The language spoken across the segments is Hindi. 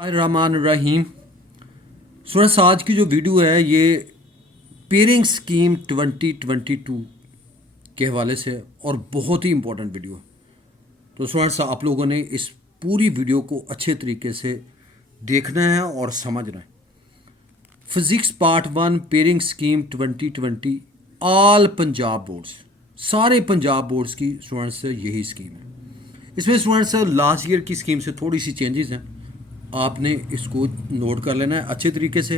रहमान रहीम। स्टूडेंट्स, आज की जो वीडियो है ये पेयरिंग स्कीम 2022 के हवाले से है और बहुत ही इम्पोर्टेंट वीडियो है। तो स्टूडेंट्स, आप लोगों ने इस पूरी वीडियो को अच्छे तरीके से देखना है और समझना है। Physics part 1 pairing scheme 2020 all Punjab boards, सारे पंजाब बोर्ड्स की स्टूडेंट्स यही स्कीम है। इसमें स्टूडेंट्स लास्ट ईयर की स्कीम से थोड़ी सी चेंजेस हैं, आपने इसको नोट कर लेना है अच्छे तरीके से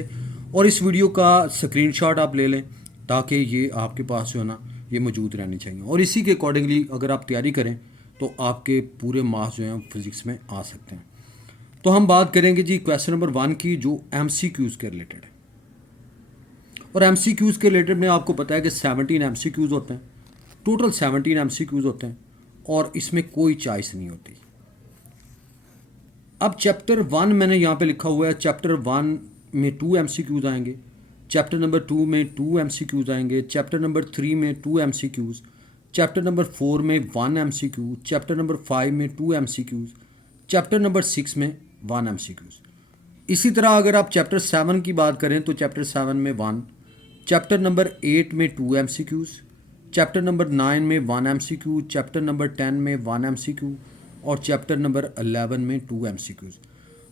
और इस वीडियो का स्क्रीनशॉट आप ले लें ताकि ये आपके पास जो है ना ये मौजूद रहनी चाहिए और इसी के अकॉर्डिंगली अगर आप तैयारी करें तो आपके पूरे मार्क्स जो हैं फिज़िक्स में आ सकते हैं। तो हम बात करेंगे जी क्वेश्चन नंबर 1 की, जो MCQs के रिलेटेड है। और MCQs के रिलेटेड में आपको पता है कि 17 MCQs होते हैं, टोटल 17 MCQs होते हैं और इसमें कोई चॉइस नहीं होती। अब चैप्टर 1 मैंने यहाँ पे लिखा हुआ है, चैप्टर 1 में 2 MCQs आएंगे, चैप्टर नंबर 2 में 2 MCQs आएंगे, चैप्टर नंबर 3 में 2 MCQs, चैप्टर नंबर 4 में 1 MCQ, चैप्टर नंबर 5 में 2 MCQs, चैप्टर नंबर 6 में 1 MCQs। इसी तरह अगर आप चैप्टर 7 की बात करें तो चैप्टर 7 में 1, चैप्टर नंबर 8 में 2 MCQs, चैप्टर नंबर 9 में 1 MCQ, चैप्टर नंबर 10 में 1 MCQ और चैप्टर नंबर 11 में 2 MCQs।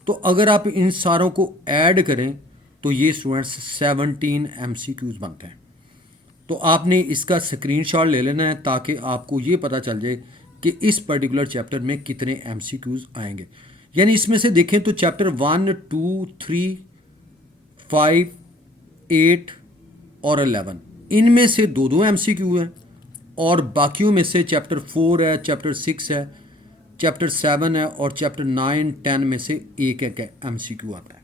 तो अगर आप इन सारों को ऐड करें तो ये स्टूडेंट्स 17 MCQs बनते हैं। तो आपने इसका स्क्रीनशॉट ले लेना है ताकि आपको ये पता चल जाए कि इस पर्टिकुलर चैप्टर में कितने MCQs आएंगे। यानी इसमें से देखें तो चैप्टर 1, 2, 3, 5, 8 और 11 इनमें से दो दो MCQ हैं और बाकियों में से चैप्टर 4 है, चैप्टर 6 है, चैप्टर 7 है और चैप्टर 9, 10 में से एक एक MCQ आता है।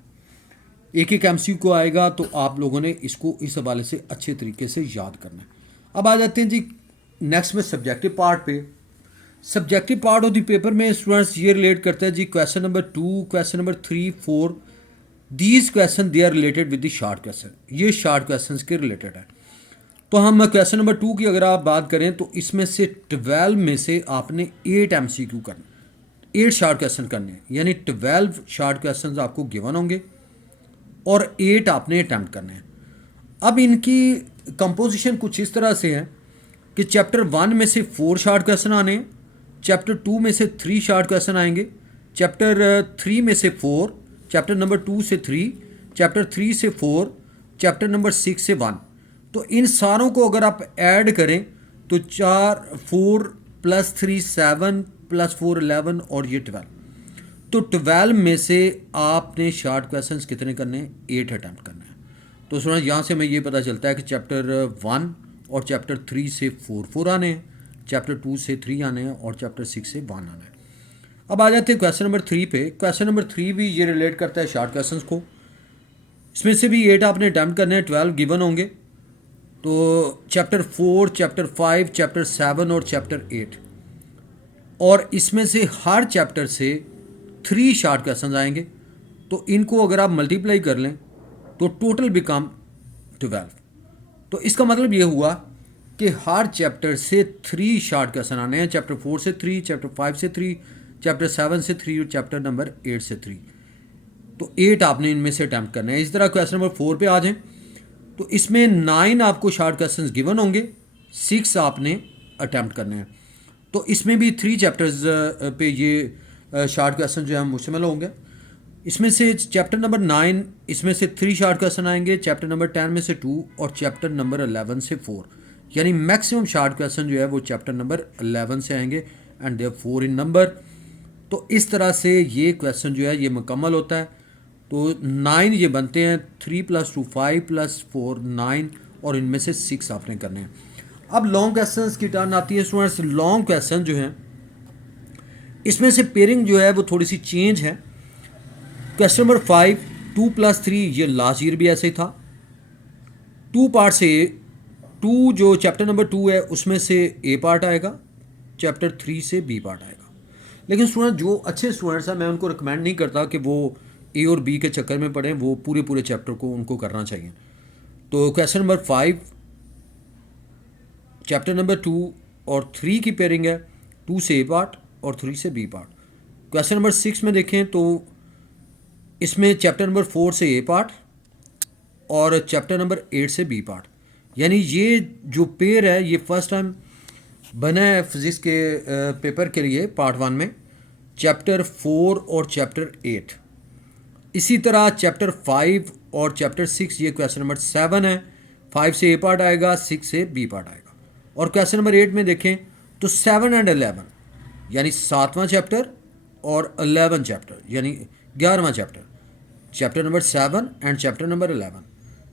एक एक MCQ आएगा तो आप लोगों ने इसको इस हवाले से अच्छे तरीके से याद करना है। अब आ जाते हैं जी नेक्स्ट में सब्जेक्टिव पार्ट पे। Subjective part of the paper में स्टूडेंट्स ये रिलेट करता है जी question number 2, question number 3, 4, these questions they are related with the short question. ये शार्ट क्वेश्चन के रिलेटेड है। तो हम क्वेश्चन नंबर 2 की अगर आप बात करें तो इसमें से 12 में से आपने 8 MCQ करना, 8 शार्ट क्वेश्चन करने हैं, यानी 12 शार्ट क्वेश्चन आपको गिवन होंगे और 8 आपने अटैम्प्ट करने हैं। अब इनकी कंपोजिशन कुछ इस तरह से है कि चैप्टर 1 में से 4 शार्ट क्वेश्चन आने हैं, चैप्टर 2 में से 3 शार्ट क्वेश्चन आएंगे, चैप्टर 3 में से 4, चैप्टर नंबर 2 से 3, चैप्टर 3 से 4, चैप्टर नंबर 6 से 1। तो इन सारों को अगर आप ऐड करें तो 4 + 3 7 + 4 11 और ये 12। तो 12 में से आपने शार्ट क्वेश्चंस कितने करने हैं? 8 अटैम्प्ट करने हैं। तो सुना यहाँ से हमें ये पता चलता है कि चैप्टर 1 और चैप्टर 3 से 4 आने हैं, चैप्टर 2 से 3 आने हैं और चैप्टर 6 से 1 आना है। अब आ जाते हैं क्वेश्चन नंबर 3 पे। क्वेश्चन नंबर 3 भी ये रिलेट करता है शार्ट क्वेश्चंस को। इसमें से भी 8 आपने अटैम्प्ट करने हैं, 12 गिवन होंगे। तो चैप्टर 4, चैप्टर 5, चैप्टर 7 और चैप्टर 8, और इसमें से हर चैप्टर से 3 शार्ट क्वेश्चन आएंगे। तो इनको अगर आप मल्टीप्लाई कर लें तो टोटल बिकम 12। तो इसका मतलब ये हुआ कि हर चैप्टर से 3 शार्ट क्वेश्चन आने हैं, चैप्टर 4 से 3, चैप्टर 5 से 3, चैप्टर 7 से 3 और चैप्टर नंबर 8 से 3। तो 8 आपने इनमें से अटैम्प्ट करना है। इस तरह क्वेश्चन नंबर 4 पे आ जाएं तो इसमें 9 आपको शार्ट क्वेश्चंस गिवन होंगे, 6 आपने अटैम्प्ट करने हैं। तो इसमें भी 3 चैप्टर्स पे ये शार्ट क्वेश्चन जो है मुश्तमिल होंगे। इसमें से चैप्टर नंबर 9, इसमें से 3 शार्ट क्वेश्चन आएंगे, चैप्टर नंबर 10 में से 2 और चैप्टर नंबर 11 से 4। यानी मैक्सिमम शार्ट क्वेश्चन जो है वो चैप्टर नंबर 11 से आएंगे एंड दे 4 इन नंबर। तो इस तरह से ये क्वेश्चन जो है ये मुकम्मल होता है। तो 9 ये बनते हैं, 3 + 2 5 + 4 9 और इनमें से 6 आपने करने हैं। अब लॉन्ग क्वेश्चंस की टर्न आती है स्टूडेंट्स। लॉन्ग क्वेश्चन जो हैं इसमें से पेयरिंग जो है वो थोड़ी सी चेंज है। क्वेश्चन नंबर 5, 2 + 3, ये लास्ट ईयर भी ऐसे ही था। 2 पार्ट से 2 जो चैप्टर नंबर 2 है उसमें से ए पार्ट आएगा, चैप्टर 3 से बी पार्ट आएगा। लेकिन स्टूडेंट जो अच्छे स्टूडेंट्स हैं मैं उनको रिकमेंड नहीं करता कि वो ए और बी के चक्कर में पढ़ें, वो पूरे पूरे चैप्टर को उनको करना चाहिए। तो क्वेश्चन नंबर 5 चैप्टर नंबर 2 और 3 की पेयरिंग है, 2 से ए पार्ट और 3 से बी पार्ट। क्वेश्चन नंबर 6 में देखें तो इसमें चैप्टर नंबर 4 से ए पार्ट और चैप्टर नंबर 8 से बी पार्ट, यानी ये जो पेयर है ये फर्स्ट टाइम बना है फिज़िक्स के पेपर के लिए पार्ट 1 में, चैप्टर 4 और चैप्टर 8। इसी तरह चैप्टर 5 और चैप्टर 6 ये क्वेश्चन नंबर 7 है, 5 से ए पार्ट आएगा, 6 से बी पार्ट आएगा। और क्वेश्चन नंबर 8 में देखें तो 7 एंड 11 यानी 7वां चैप्टर और 11 चैप्टर यानी 11वां chapter, chapter number 7 and chapter number 11।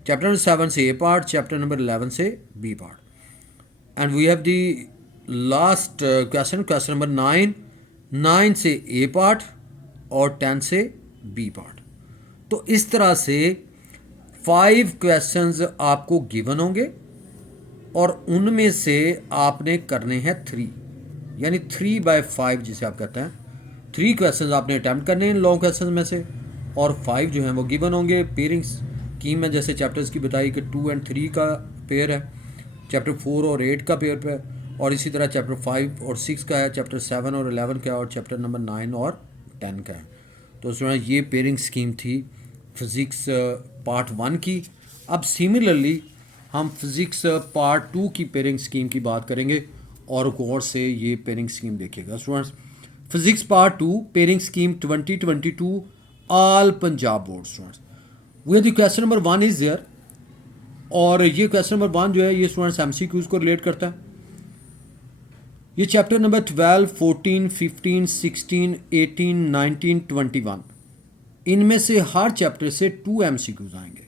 Chapter number 7 से ए पार्ट, चैप्टर नंबर 11 से B part. And we have the last question, question number 9 से ए पार्ट और 10 से बी पार्ट। तो इस तरह से 5 क्वेश्चंस आपको गिवन होंगे और उनमें से आपने करने हैं 3, यानी 3/5 जिसे आप कहते हैं। 3 क्वेश्चंस आपने अटैम्प्ट करने हैं लॉन्ग क्वेश्चंस में से, और 5 जो हैं वो गिवन होंगे। पेयरिंग स्कीम में जैसे चैप्टर्स की बताई कि 2 और 3 का पेयर है, चैप्टर 4 और 8 का पेयर है, और इसी तरह चैप्टर 5 और 6 का है, चैप्टर 7 और 11 का है, और चैप्टर नंबर 9 और 10 का है। तो उसमें ये पेयरिंग स्कीम थी फिज़िक्स पार्ट 1 की। अब सिमिलरली हम फिज़िक्स पार्ट 2 की पेयरिंग स्कीम की बात करेंगे और गौर से ये पेयरिंग स्कीम देखिएगा students. Physics part 2 pairing scheme 2022 all Punjab board students. We the question number 1 is there, और ये क्वेश्चन नंबर 1 जो है ये स्टूडेंट्स MCQs को रिलेट करता है। ये चैप्टर नंबर 12, 14, 15, 16, 18, 19, 21 इनमें से हर चैप्टर से 2 MCQs आएंगे,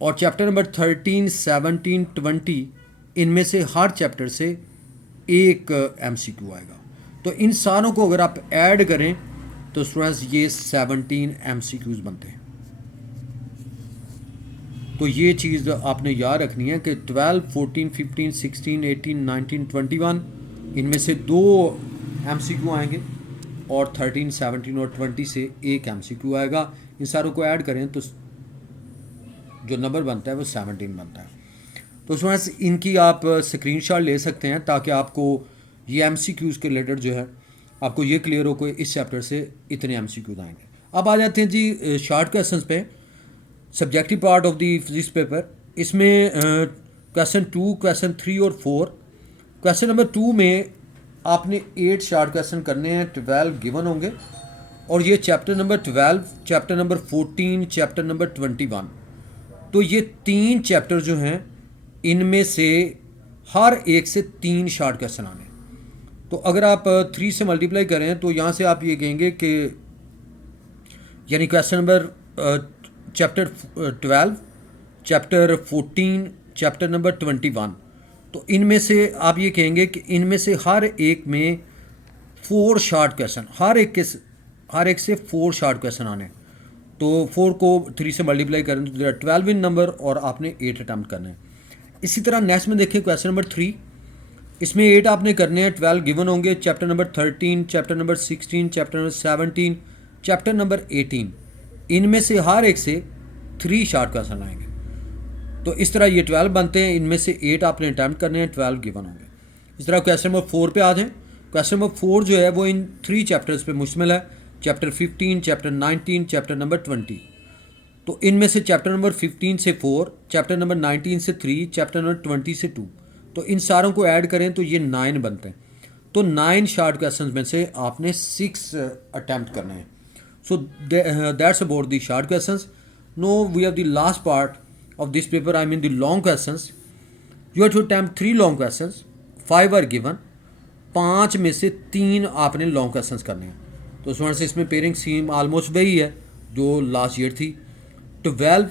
और चैप्टर नंबर 13, 17, 20 इनमें से हर चैप्टर से 1 MCQ आएगा। तो इन सारों को अगर आप ऐड करें तो स्टूडेंट्स ये 17 MCQs बनते हैं। तो ये चीज़ आपने याद रखनी है कि 12, 14, 15, 16, 18, 19, 21 इनमें से 2 MCQ आएंगे, और 13, 17 और 20 से 1 MCQ आएगा। इन सारों को ऐड करें तो जो नंबर बनता है वो 17 बनता है। तो स्टूडेंट्स इनकी आप स्क्रीनशॉट ले सकते हैं ताकि आपको ये MCQs के रिलेटेड जो है आपको ये क्लियर हो कि इस चैप्टर से इतने MCQs आएंगे। अब आ जाते हैं जी शॉर्ट क्वेश्चंस पे, subjective part of the physics paper. इसमें क्वेश्चन 2, क्वेश्चन 3 और 4। क्वेश्चन नंबर 2 में आपने 8 शॉर्ट क्वेश्चन करने हैं, 12 गिवन होंगे, और ये chapter number 12, chapter number 14, chapter number 21। तो ये 3 चैप्टर जो हैं इनमें से हर एक से 3 शॉर्ट क्वेश्चन आने। तो अगर आप 3 से मल्टीप्लाई करें तो यहाँ से आप ये कहेंगे कि यानी question number chapter 12, chapter 14, chapter number 21, तो इनमें से आप ये कहेंगे कि इनमें से हर एक में 4 शॉर्ट क्वेश्चन, हर एक से 4 शॉर्ट क्वेश्चन आने। तो 4 को 3 से मल्टीप्लाई करें तो 12 इन नंबर, और आपने 8 अटैम्प्ट करना है। इसी तरह नेक्स्ट में देखें क्वेश्चन नंबर 3, इसमें 8 आपने करने हैं, 12 गिवन होंगे, chapter number 13, chapter number 16, chapter number 17, chapter number 18 इनमें से हर एक से 3 शॉर्ट क्वेश्चन आएंगे। तो इस तरह ये 12 बनते हैं, इनमें से 8 आपने अटैम्प्ट करने हैं, 12 गिवन होंगे। इस तरह क्वेश्चन नंबर 4 पे आ जाएं। क्वेश्चन नंबर 4 जो है वो इन 3 चैप्टर्स पे मुश्तमिल है, चैप्टर 15, चैप्टर 19, चैप्टर नंबर 20। तो इनमें से चैप्टर नंबर 15 से 4, चैप्टर नंबर 19 से 3, चैप्टर नंबर 20 से 2, तो इन सारों को ऐड करें तो ये 9 बनते हैं। तो 9 शॉर्ट क्वेश्चन में से आपने 6 अटैम्प्ट करने हैं। So that's about the short questions. No we have the last part of this paper, I mean the long questions. You have to attempt 3 long questions, 5 are given, 5 में से 3 आपने लॉन्ग क्वेश्चंस करने हैं। तो स्टूडेंट्स इसमें पेयरिंग स्कीम ऑलमोस्ट वही है जो लास्ट ईयर थी। 12,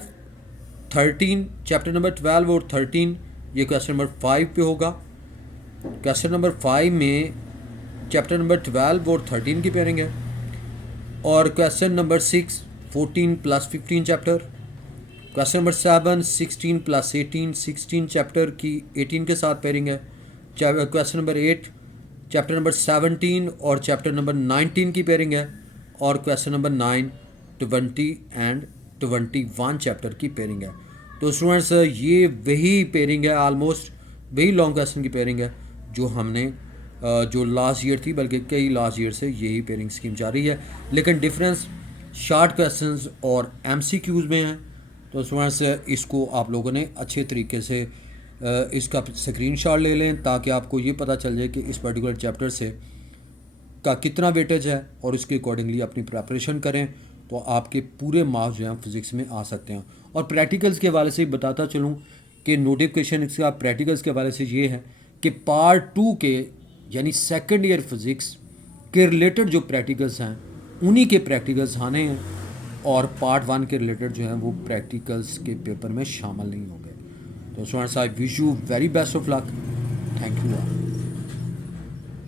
13, चैप्टर नंबर 12 और 13 ये क्वेश्चन नंबर 5 पे होगा। क्वेश्चन नंबर 5 में चैप्टर नंबर 12 और 13 की पेयरिंग है, और question number 6 14 + 15 chapter, question number 7 16 + 18 16 chapter की 18 के साथ पेयरिंग है। क्वेश्चन नंबर 8 चैप्टर नंबर 17 और चैप्टर नंबर 19 की पेयरिंग है, और क्वेश्चन नंबर 9 20 एंड 21 चैप्टर की पेयरिंग है। तो स्टूडेंट्स ये वही पेयरिंग है, ऑलमोस्ट वही लॉन्ग क्वेश्चन की पेयरिंग है जो हमने जो लास्ट ईयर थी, बल्कि कई लास्ट ईयर से यही पेयरिंग स्कीम जा रही है। लेकिन डिफरेंस शार्ट क्वेश्चंस और एमसीक्यूज़ में हैं। तो इस वजह से इसको आप लोगों ने अच्छे तरीके से इसका स्क्रीनशॉट ले लें, ताकि आपको ये पता चल जाए कि इस पर्टिकुलर चैप्टर से का कितना वेटेज है, और उसके अकॉर्डिंगली अपनी प्रिपरेशन करें, तो आपके पूरे मार्क्स जो हैं फिज़िक्स में आ सकते हैं। और प्रैक्टिकल्स के हवाले से बताता चलूँ कि नोटिफिकेशन इसका प्रैक्टिकल्स के हवाले से ये है कि पार्ट 2 के यानी सेकंड ईयर फिज़िक्स के रिलेटेड जो प्रैक्टिकल्स हैं उन्हीं के प्रैक्टिकल्स आने हैं, और पार्ट 1 के रिलेटेड जो हैं वो प्रैक्टिकल्स के पेपर में शामिल नहीं होंगे। तो students, I wish you very best of luck. Thank you.